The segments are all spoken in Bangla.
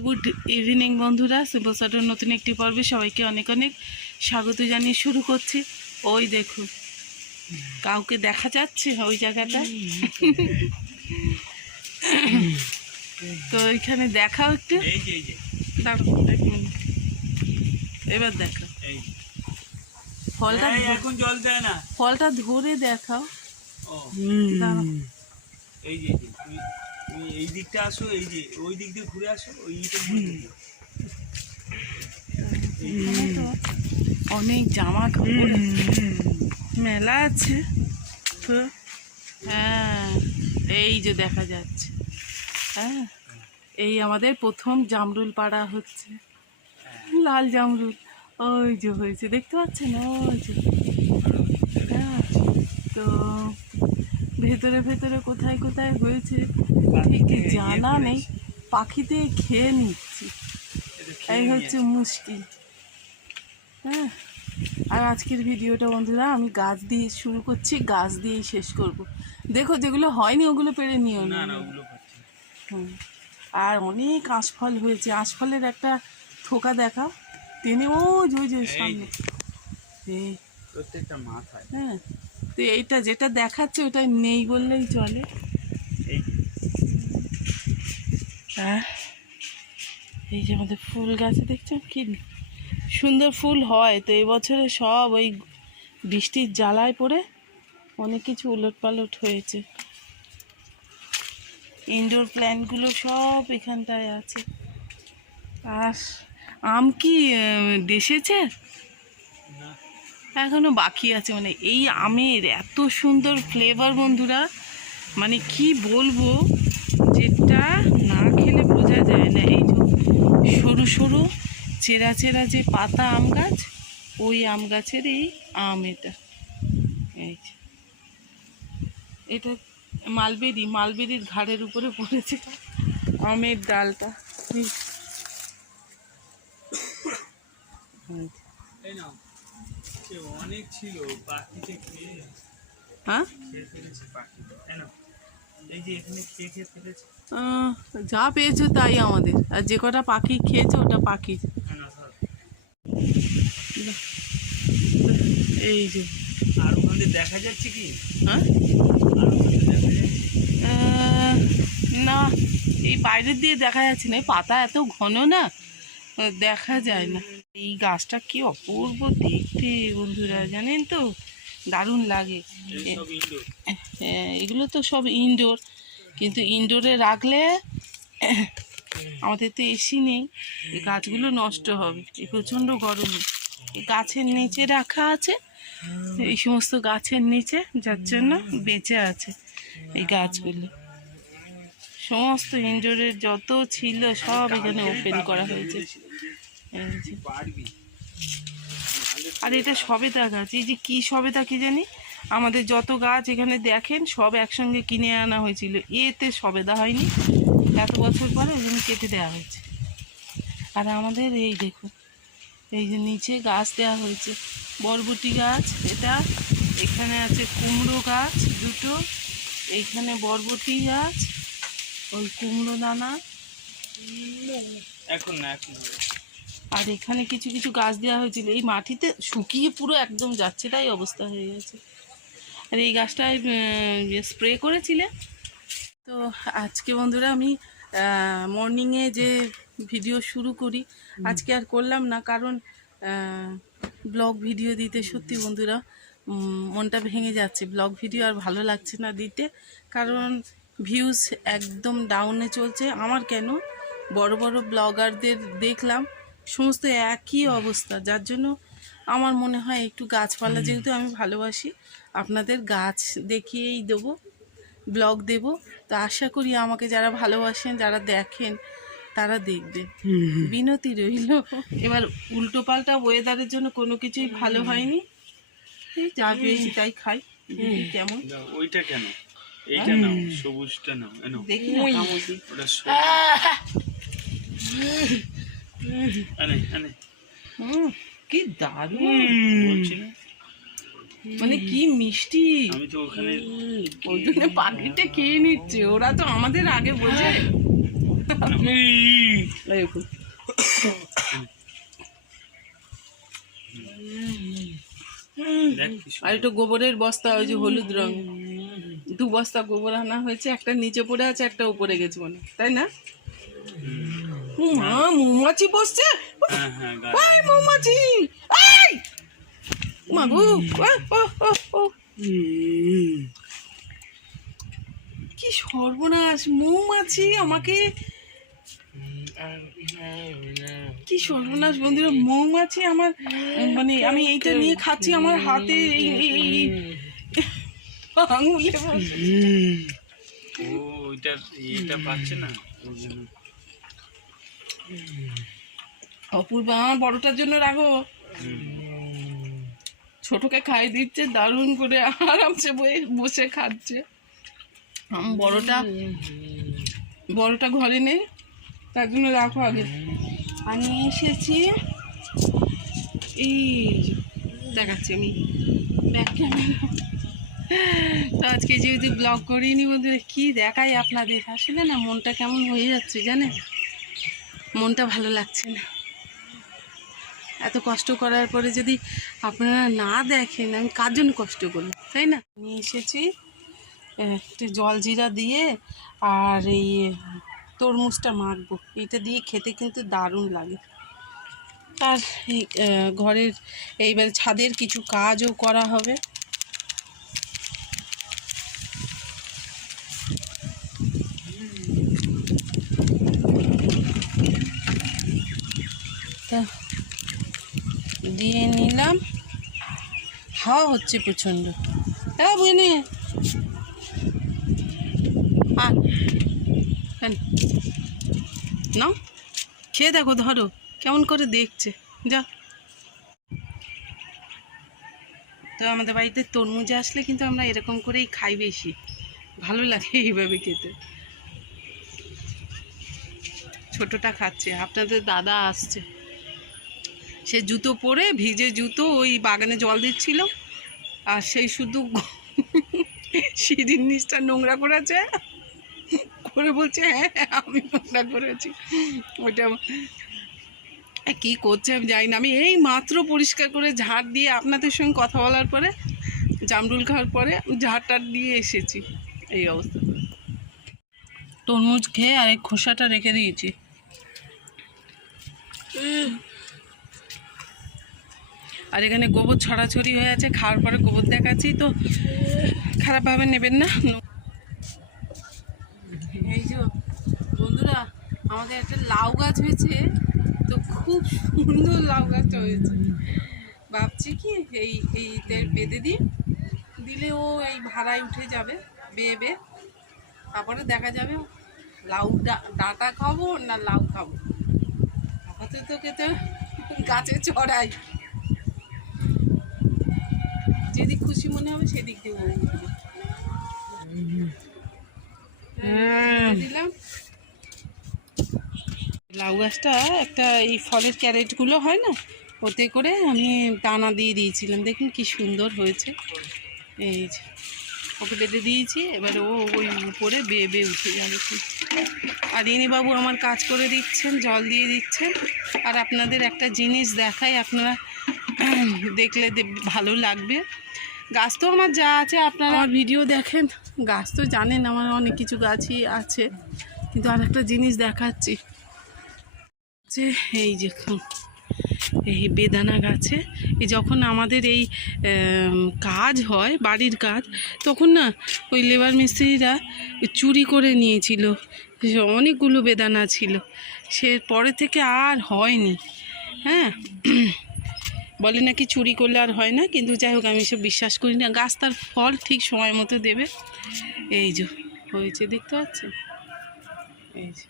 গুড ইভিনিং বন্ধুরা, সুপারসাটের নতুন একটি পর্বে সবাইকে অনেক অনেক স্বাগত জানিয়ে শুরু করছি। ওই দেখুন, কাউকে দেখা যাচ্ছে ওই জায়গাটা? তো ওইখানে দেখাও একটু, এবার দেখাও ফলটা, এখন জল দেয় না, ফলটা ধরে দেখাও। এই যে তুমি এই দিকটা আসো, এই যে ওই দিক দিয়ে ঘুরে আসো, ওই অনেক জামা কাপড় মেলা আছে তো। হ্যাঁ, এই যে দেখা যাচ্ছে। হ্যাঁ, এই আমাদের প্রথম জামরুল পাড়া হচ্ছে, লাল জামরুল। ওই যে হয়েছে, দেখতে পাচ্ছেন? ওই যে। হ্যাঁ, তো ভেতরে ভেতরে কোথায় কোথায় হয়েছে ঠিক জানা নেই, পাখিতে খেয়ে নিচ্ছি, এই হচ্ছে মুশকিল। হ্যাঁ, আর আজকের ভিডিওটা বন্ধুরা আমি গাছ দিয়ে শুরু করছি, গাছ দিয়েই শেষ করব। দেখো, যেগুলো হয়নি ওগুলো পেরে নিও না। আর অনেক আঁশফল হয়েছে, আঁশফলের একটা থোকা দেখাও টেনে, ওই যে সামনে প্রত্যেকটা মাথায়। হ্যাঁ, তো এইটা যেটা দেখাচ্ছে ওটা নেই বললেই চলে। এই যে আমাদের ফুল গাছে দেখছেন কি সুন্দর ফুল হয়। তো এই বছরে সব ওই বৃষ্টির জ্বালায় পড়ে অনেক কিছু উলট পালট হয়েছে। ইনডোর প্ল্যান্টগুলো সব এখানটায় আছে। আর আম কি দেশেছে? এখনো বাকি আছে। মানে এই আমের এত সুন্দর ফ্লেভার বন্ধুরা, মানে কি বলবো, যেটা না খেলে বোঝা যায় না। এই যে সরু সরু চেরা চেরা যে পাতা আম গাছ, ওই আম গাছের এই আম। এই যে এটা মালবেরির ঘাড়ের উপরে পড়েছে আমের ডালটা। অনেক ছিল, পাখিতে খেয়ে। হ্যাঁ, এই যে এখানে খেয়ে খেয়ে ফেলেছে। যা পেয়েছো তাই আমাদের, আর যে কটা পাখি খেয়েছে ওটা পাখি। এই যে আর ওখানে দেখা যাচ্ছে কি? হ্যাঁ, না, এই বাইরের দিয়ে দেখা যাচ্ছে না, পাতা এত ঘন না, দেখা যায় না। এই গাছটা কি অপূর্ব দেখতে বন্ধুরা, জানেন তো, দারুণ লাগে। এগুলো তো সব ইনডোর, কিন্তু ইনডোরে রাখলে আমাদের তো এসি নেই, এই গাছগুলো নষ্ট হবে। এই প্রচণ্ড গরমে এই গাছের নিচে রাখা আছে, এই সমস্ত গাছের নিচে, যার জন্য বেঁচে আছে এই গাছগুলো। সমস্ত ইনডোরের যত ছিল সব এখানে ওপেন করা হয়েছে। আর এটা সবেদা গাছ। এই যে কি সবেদা কি জানি, আমাদের যত গাছ এখানে দেখেন সব একসঙ্গে কিনে আনা হয়েছিল, এতে সবেদা হয়নি, এত বছর পরে ওই জন্য কেটে দেওয়া হয়েছে। আর আমাদের এই দেখুন, এই যে নিচে গাছ দেওয়া হয়েছে, বরবটি গাছ, এটা এখানে আছে কুমড়ো গাছ দুটো, এইখানে বরবটি গাছ, ওই কুমড়ো দানা এখন না, এখন আর এখানে কিছু কিছু গাছ দেওয়া হয়েছিল, এই মাটিতে শুকিয়ে পুরো একদম যাচ্ছে, তাই অবস্থা হয়ে গেছে। আর এই গাছটায় স্প্রে করেছিলে। তো আজকে বন্ধুরা আমি মর্নিংয়ে যে ভিডিও শুরু করি, আজকে আর করলাম না, কারণ ব্লগ ভিডিও দিতে সত্যি বন্ধুরা মনটা ভেঙে যাচ্ছে। ব্লগ ভিডিও আর ভালো লাগছে না দিতে, কারণ ভিউজ একদম ডাউনে চলছে। আমার কেন, বড় বড় ব্লগারদের দেখলাম সমস্ত একই অবস্থা, যার জন্য আমার মনে হয় একটু গাছপালা, যেহেতু আমি ভালোবাসি, আপনাদের গাছ দেখিয়েই দেবো, ব্লগ দেব। তো আশা করি আমাকে যারা ভালোবাসেন, যারা দেখেন, তারা দেখবেন, বিনতি রইল। এবার উল্টো পাল্টা ওয়েদারের জন্য কোনো কিছুই ভালো হয়নি, যা পেয়েছি তাই খাই। দেখি কেমন। ওইটা কেন, এইটা নাও, সবুজটা নাও, দেখি কি দারুণ বলছি না, মানে কি মিষ্টি। আমি তো ওখানে ওই জন্য পাখিটা খেয়ে নিচ্ছে, ওরা তো আমাদের আগে বোঝে। দেখুন আর একটু গোবরের বস্তা, ওই যে হলুদ রং, 2 বস্তা গোবর আনা হয়েছে, একটা নিচে পড়ে আছে, একটা উপরে গেছে মনে, তাই না? মা মৌমাছি বসছে, ওই মৌমাছি, এই মাগু, কি সর্বনাশ! মৌমাছি আমাকে, কি সর্বনাশ বন্ধুরা! মৌমাছি আমার, মানে আমি এইটা নিয়ে খাচ্ছি, আমার হাতে আঙুলে বসে। ও এটা পাচ্ছে না। অপূর্ব, আমার বড়টার জন্য রাখো, ছোটকে খাই দিচ্ছে দারুণ করে, আরামসে বসে খাচ্ছে। আমার বড়টা ঘরে নেই, তার জন্য রাখো আগে। আর নিয়ে এসেছি, এই দেখাচ্ছি আমি ব্যাক ক্যামেরা। তো আজকে যেহেতু ব্লগ করিনি বন্ধুরা, কি দেখাই আপনাদের, আসলে না মনটা কেমন হয়ে যাচ্ছে জানেন, মনটা ভালো লাগছে না। এত কষ্ট করার পরে যদি আপনারা না দেখেন, আমি কার জন্য কষ্ট করি, তাই না? নিয়ে এসেছি একটু জলজিরা দিয়ে, আর এই তরমুজটা মাখবো, এটা দিয়ে খেতে কিন্তু দারুণ লাগে। আর ঘরের এইবার ছাদের কিছু কাজও করা হবে। তা দিয়ে নিলাম, হাওয়া হচ্ছে প্রচণ্ড। হ্যাঁ বুঝলি, না খেয়ে দেখো, ধরো কেমন করে দেখছে, যা। তো আমাদের বাড়িতে তরমুজ আসলে কিন্তু আমরা এরকম করেই খাই, বেশি ভালো লাগে এইভাবে খেতে। ছোটটা খাচ্ছে, আপনাদের দাদা আসছে, সে জুতো পরে, ভিজে জুতো, ওই বাগানে জল দিচ্ছিল, আর সেই শুধু সিঁড়ির নিচটা নোংরা করেছে, করে বলছে হ্যাঁ আমি নোংরা করেছি। ওইটা কি করছে আমি জানি না। আমি এই মাত্র পরিষ্কার করে ঝাড় দিয়ে, আপনাদের সঙ্গে কথা বলার পরে, জামরুল খাওয়ার পরে ঝাড় টাড় দিয়ে এসেছি। এই অবস্থা, তরমুজ খেয়ে আর এই খোসাটা রেখে দিয়েছি। আর এখানে গোবর ছড়াছড়ি হয়ে আছে, খাওয়ার পরে গোবর দেখাচ্ছি, তো খারাপভাবে নেবেন না। এই যে বন্ধুরা, আমাদের একটা লাউ গাছ হয়েছে, তো খুব সুন্দর লাউ গাছটা হয়েছে। ভাবছি কি এইতে বেঁধে দিলে ও এই ভাড়ায় উঠে যাবে, বেয়ে, তারপরে দেখা যাবে লাউ ডাঁটা খাবো না লাউ খাবো। আপাতত তো গাছে চড়াই, যেদিক খুশি মনে হবে সেদিক দিয়ে দিলাম। লাউ গাছটা একটা এই ফলের ক্যারেটগুলো হয় না, ওতে করে আমি দানা দিয়ে দিয়েছিলাম, দেখুন কি সুন্দর হয়েছে। এই যে ওকে বেঁধে দিয়েছি, এবার ও ওই উপরে বেয়ে উঠে যাবে। আর ইনিবাবু আমার কাজ করে দিচ্ছেন, জল দিয়ে দিচ্ছেন। আর আপনাদের একটা জিনিস দেখাই, আপনারা দেখলে ভালো লাগবে। গাছ তো আমার যা আছে, আপনারা আমার ভিডিও দেখেন, গাছ তো জানেন আমার অনেক কিছু গাছই আছে, কিন্তু আর একটা জিনিস দেখাচ্ছি যে এই যে এই বেদানা গাছে, এই যখন আমাদের এই কাজ হয়, বাড়ির কাজ, তখন না ওই লেবার মিস্ত্রিরা চুরি করে নিয়েছিল, অনেকগুলো বেদানা ছিল, সে পরে থেকে আর হয়নি। হ্যাঁ, বলে নাকি চুরি করলে আর হয় না, কিন্তু যাই হোক আমি সব বিশ্বাস করি না। গাছ তার ফল ঠিক সময় মতো দেবে। এই যে হয়েছে, দেখতে পাচ্ছেন, এই যে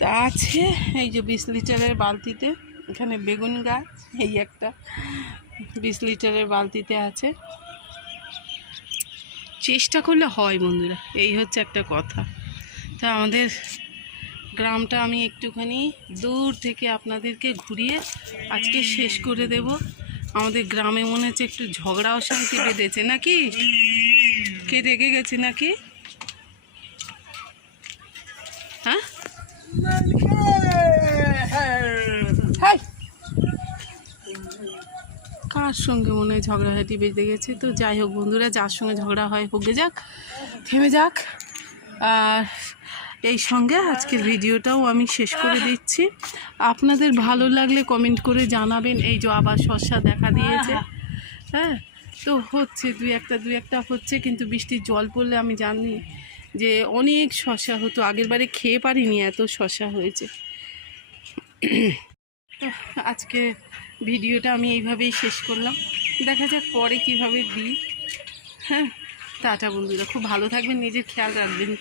তা আছে। এই যে 20 লিটারের বালতিতে, এখানে বেগুন গাছ, এই একটা 20 লিটারের বালতিতে আছে। চেষ্টা করলে হয় বন্ধুরা, এই হচ্ছে একটা কথা। তা আমাদের গ্রামটা আমি একটুখানি দূর থেকে আপনাদেরকে ঘুরিয়ে আজকে শেষ করে দেব। আমাদের গ্রামে মনে হচ্ছে একটু ঝগড়া অশান্তি বেঁধেছে নাকি, কে রেগে গেছে নাকি? কার সঙ্গে মনে হয় ঝগড়াঝাটি বেঁধে গেছে। তো যাই হোক বন্ধুরা, যার সঙ্গে ঝগড়া হয় হোকে যাক, থেমে যাক। আর এই সঙ্গে আজকের ভিডিওটাও আমি শেষ করে দিচ্ছি। আপনাদের ভালো লাগলে কমেন্ট করে জানাবেন। এই যে আবার শসা দেখা দিয়েছে, হ্যাঁ, তো হচ্ছে দুই একটা হচ্ছে, কিন্তু বৃষ্টির জল পড়লে আমি জানি যে অনেক শসা হতো। আগের বারে খেয়ে পারিনি, এত শসা হয়েছে। তো আজকে ভিডিওটা আমি এইভাবেই শেষ করলাম। দেখা যাক পরে কিভাবে দিই। হ্যাঁ, টাটা বন্ধুরা, খুব ভালো থাকবেন, নিজের খেয়াল রাখবেন।